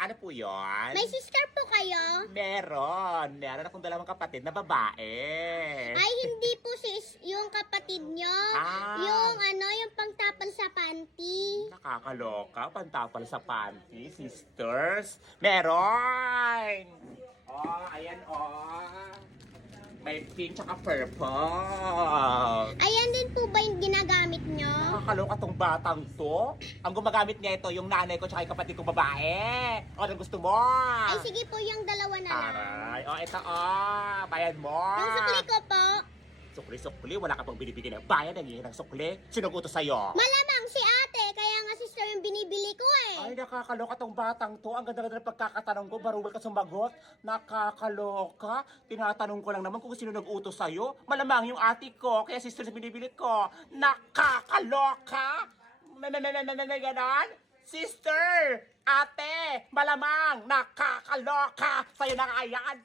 Ano po yun? May sister po kayo? Meron. Meron akong dalawang kapatid na babae. Ay, hindi po yung kapatid nyo. Ah. Yung pangtapal sa panty. Nakakaloka. Pantapal sa panty, sisters. Meron! Oh, ayan oh. May pink tsaka purple. Ayan din po ba yung ginagamit nyo? Nakakaloka tong batang to. Ang gumagamit niya ito, yung nanay ko tsaka yung kapatid kong babae. O, anong gusto mo? Ay, sige po, yung dalawa na lang. Aray. O, ito bayad mo. Yung sukli ko po. Sukli-sukli, wala ka pang binibigyan ng bayad, nangihingi ng sukli. Sinong utos sa'yo? Malamang si ate, kaya nga sister yung binibili ko eh. Ay, nakakaloka tong batang to. Ang ganda-ganda ng pagkakatanong ko. Barugal ka sumagot. Nakakaloka. Tinatanong ko lang naman kung sino nag-utos sa'yo. Malamang yung ate ko, kaya sister sa binibili ko. Nakakaloka! May ganon? Sister! Ate! Malamang! Nakakaloka! Sa'yo na nga yan!